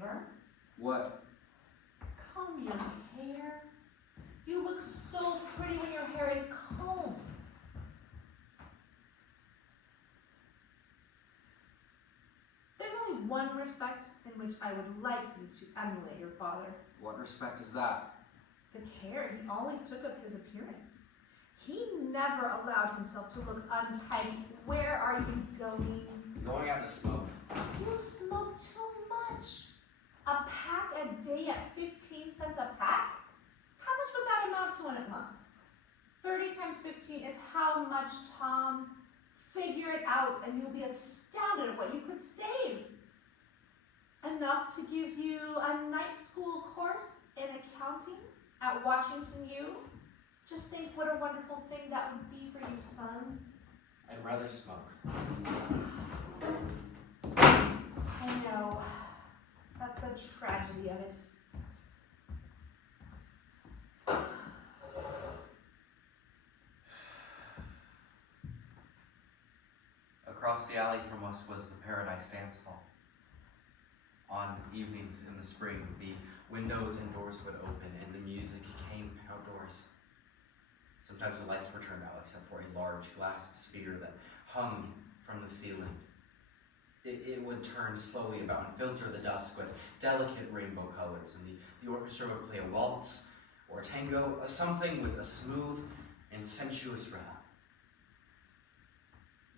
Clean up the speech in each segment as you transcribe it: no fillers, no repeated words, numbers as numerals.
favor? What? Comb your hair. You look so pretty when your hair is combed. There's only one respect in which I would like you to emulate your father. What respect is that? The care he always took of his appearance. He never allowed himself to look untidy. Where are you going? Going out to smoke. You smoke too much. A pack a day at 15 cents a pack? How much would that amount to in a month? 30 times 15 is how much, Tom? Figure it out and you'll be astounded at what you could save. Enough to give you a night school course in accounting at Washington U? Just think what a wonderful thing that would be for you, son. I'd rather smoke. I know. That's the tragedy of it. Across the alley from us was the Paradise Dance Hall. On evenings in the spring, the windows and doors would open and the music came outdoors. Sometimes the lights were turned out except for a large glass sphere that hung from the ceiling. It would turn slowly about and filter the dusk with delicate rainbow colors, and the orchestra would play a waltz or a tango, something with a smooth and sensuous rhythm.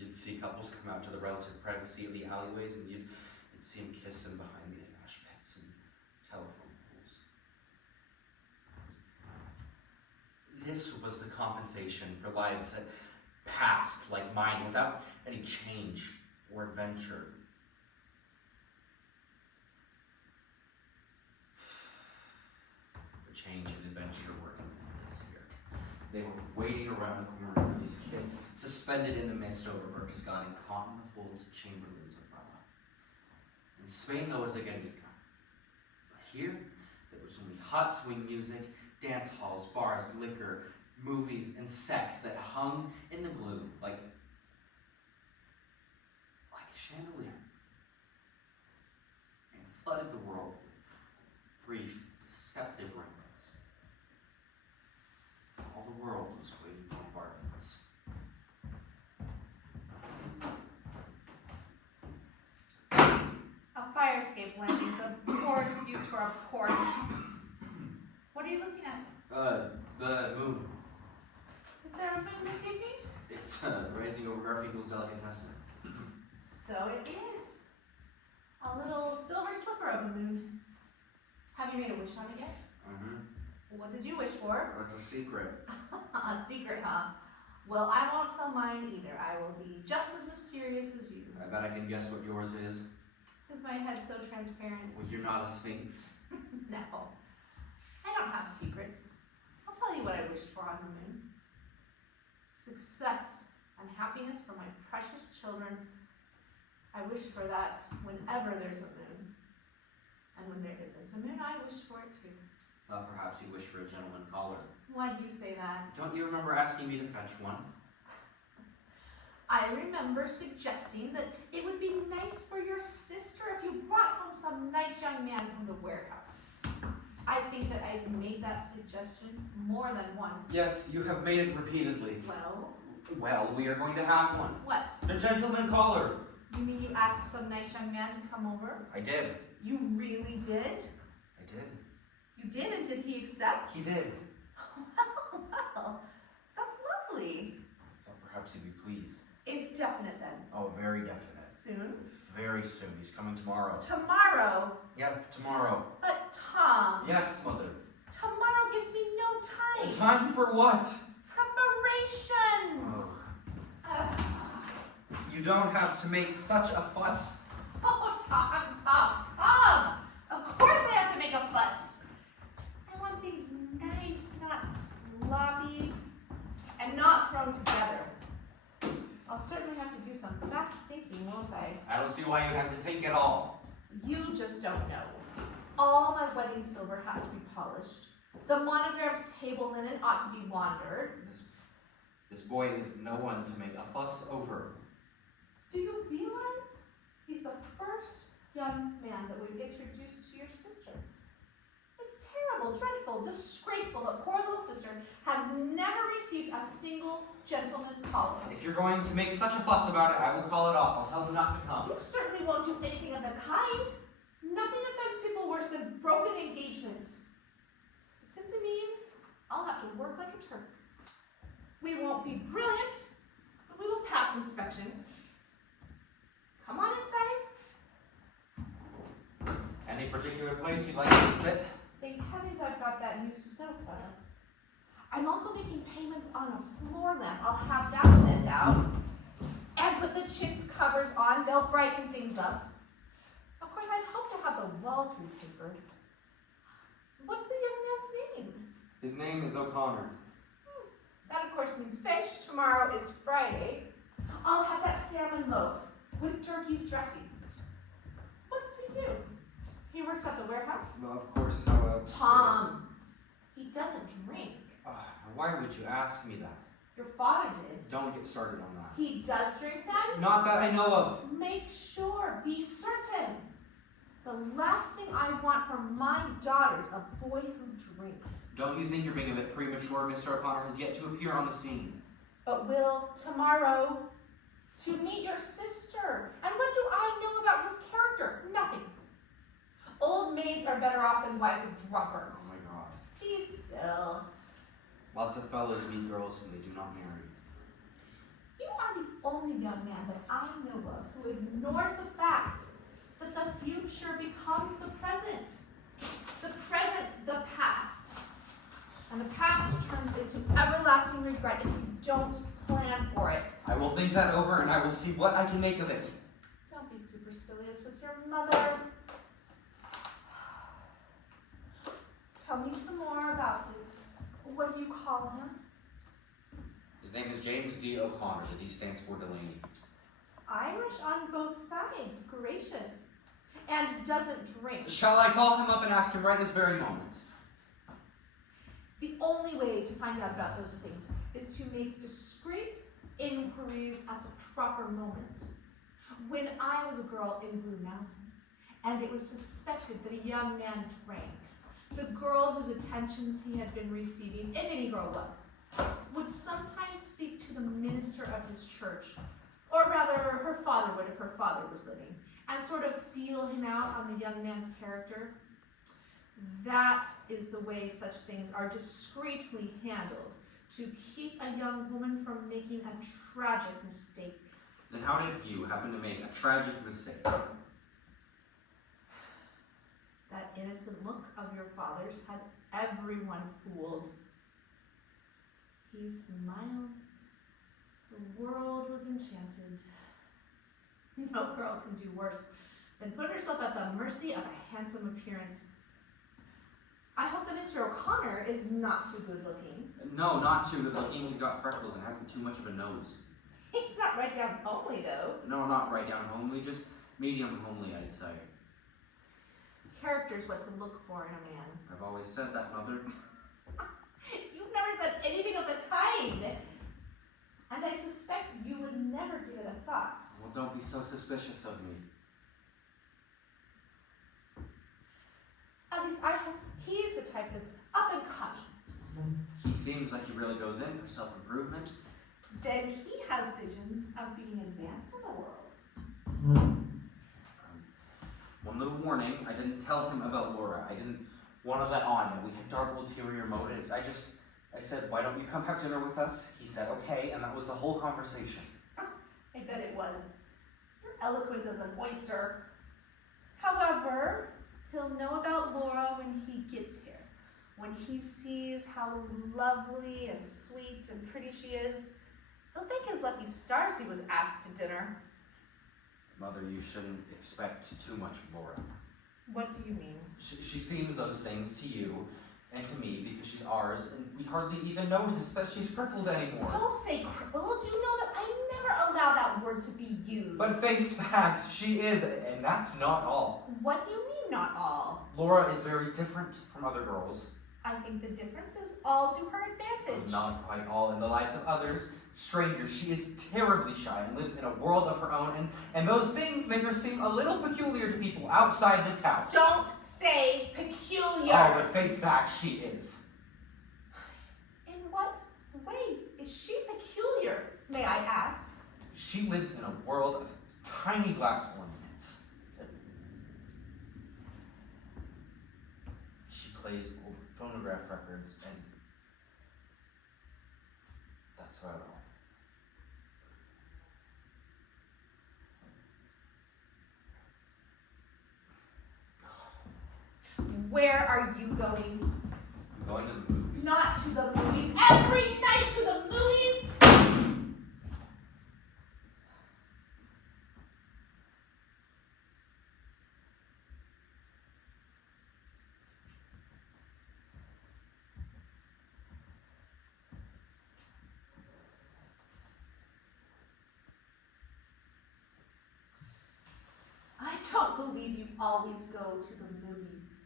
You'd see couples come out to the relative privacy of the alleyways, and you'd see them kissing behind the ash pits and telephone poles. This was the compensation for lives that passed like mine without any change or adventure. The change and adventure were immense here. They were waiting around the corner of these kids, suspended in the mist over Burton and caught in the folds of Chamberlain's umbrella. In Spain, there was a Guernica. But here, there was only hot swing music, dance halls, bars, liquor, movies, and sex that hung in the gloom like a chandelier, and flooded the world with brief, deceptive rainbows. All the world was waiting for apartments. A fire escape landing's a poor excuse for a porch. What are you looking at? The moon. Is there a moon this evening? It's rising over Garfinkel's delicatessen. So it is. A little silver slipper of a moon. Have you made a wish on it yet? Mm-hmm. What did you wish for? What's a secret? A secret, huh? Well, I won't tell mine either. I will be just as mysterious as you. I bet I can guess what yours is. Is my head so transparent? Well, you're not a sphinx. No. I don't have secrets. I'll tell you what I wished for on the moon. Success and happiness for my precious children. I wish for that whenever there's a moon. And when there isn't a moon, I wish for it too. Thought perhaps you wished for a gentleman caller. Why do you say that? Don't you remember asking me to fetch one? I remember suggesting that it would be nice for your sister if you brought home some nice young man from the warehouse. I think that I've made that suggestion more than once. Yes, you have made it repeatedly. Well? Well, we are going to have one. What? A gentleman caller. You mean you asked some nice young man to come over? I did. You really did? I did. You did, and did he accept? He did. Well, that's lovely. I thought perhaps he'd be pleased. It's definite then. Oh, very definite. Soon? Very soon. He's coming tomorrow. Tomorrow? Yep, tomorrow. But Tom. Yes, Mother. Tomorrow gives me no time. Time for what? Preparations. Oh. You don't have to make such a fuss. Oh, Tom. Of course I have to make a fuss. I want things nice, not sloppy, and not thrown together. I'll certainly have to do some fast thinking, won't I? I don't see why you have to think at all. You just don't know. All my wedding silver has to be polished. The monogrammed table linen ought to be laundered. This boy is no one to make a fuss over. Do you realize he's the first young man that we've introduced to your sister. It's terrible, dreadful, disgraceful that poor little sister has never received a single gentleman call. If you're going to make such a fuss about it, I will call it off. I'll tell them not to come. You certainly won't do anything of the kind. Nothing offends people worse than broken engagements. It simply means I'll have to work like a Turk. We won't be brilliant, but we will pass inspection. Come on inside. Any particular place you'd like me to sit? Thank heavens I've got that new sofa. I'm also making payments on a floor lamp. I'll have that sent out. And put the chintz covers on. They'll brighten things up. Of course, I'd hope to have the walls repapered. What's the young man's name? His name is O'Connor. That, of course, means fish. Tomorrow is Friday. I'll have that salmon loaf with turkey's dressing. What does he do? He works at the warehouse? Well, of course, no. Tom, he doesn't drink. Why would you ask me that? Your father did. Don't get started on that. He does drink then? Not that I know of. Make sure, be certain. The last thing I want for my daughter's a boy who drinks. Don't you think you're being a bit premature? Mr. O'Connor has yet to appear on the scene. But will tomorrow to meet your sister. And what do I know about his character? Nothing. Old maids are better off than wives of drunkards. Oh my God. Be still. Lots of fellows meet girls whom they do not marry. You are the only young man that I know of who ignores the fact that the future becomes the present the past, and the past turns into everlasting regret if you don't plan for it. I will think that over and I will see what I can make of it. Don't be supercilious with your mother. Tell me some more about this. What do you call him? His name is James D. O'Connor. The D stands for Delaney. Irish on both sides. Gracious. And doesn't drink. Shall I call him up and ask him right this very moment? The only way to find out about those things is to make discreet inquiries at the proper moment. When I was a girl in Blue Mountain, and it was suspected that a young man drank, the girl whose attentions he had been receiving, if any girl was, would sometimes speak to the minister of his church, or rather her father would if her father was living, and sort of feel him out on the young man's character. That is the way such things are discreetly handled, to keep a young woman from making a tragic mistake. Then how did you happen to make a tragic mistake? That innocent look of your father's had everyone fooled. He smiled. The world was enchanted. No girl can do worse than put herself at the mercy of a handsome appearance. I hope that Mr. O'Connor is not too good looking. No, not too good looking. He's got freckles and hasn't too much of a nose. He's not right down homely, though. No, not right down homely, just medium homely, I'd say. Character's what to look for in a man. I've always said that, Mother. You've never said anything of the kind. And I suspect you would never give it a thought. Well, don't be so suspicious of me. At least I hope he's the type that's up and coming. He seems like he really goes in for self-improvement. Then he has visions of being advanced in the world. One little warning, I didn't tell him about Laura. I didn't want to let on that we had dark ulterior motives. I said, why don't you come have dinner with us? He said, okay, and that was the whole conversation. I bet it was. You're eloquent as an oyster. However, he'll know about Laura when he gets here. When he sees how lovely and sweet and pretty she is, he'll thank his lucky stars he was asked to dinner. Mother, you shouldn't expect too much of Laura. What do you mean? She seems those things to you and to me because she's ours, and we hardly even notice that she's crippled anymore. Don't say crippled. You know that I never allow that word to be used. But face facts, she is, and that's not all. What do you mean, not all? Laura is very different from other girls. I think the difference is all to her advantage. Not quite all. In the lives of others, strangers. She is terribly shy and lives in a world of her own, and those things make her seem a little peculiar to people outside this house. Don't say peculiar. Oh, but face facts, she is. In what way is she peculiar, may I ask? She lives in a world of tiny glass ornaments. She plays old phonograph records, and that's about all. Where are you going? I'm going to the movies. Not to the movies. Every night to the movies? I don't believe you always go to the movies.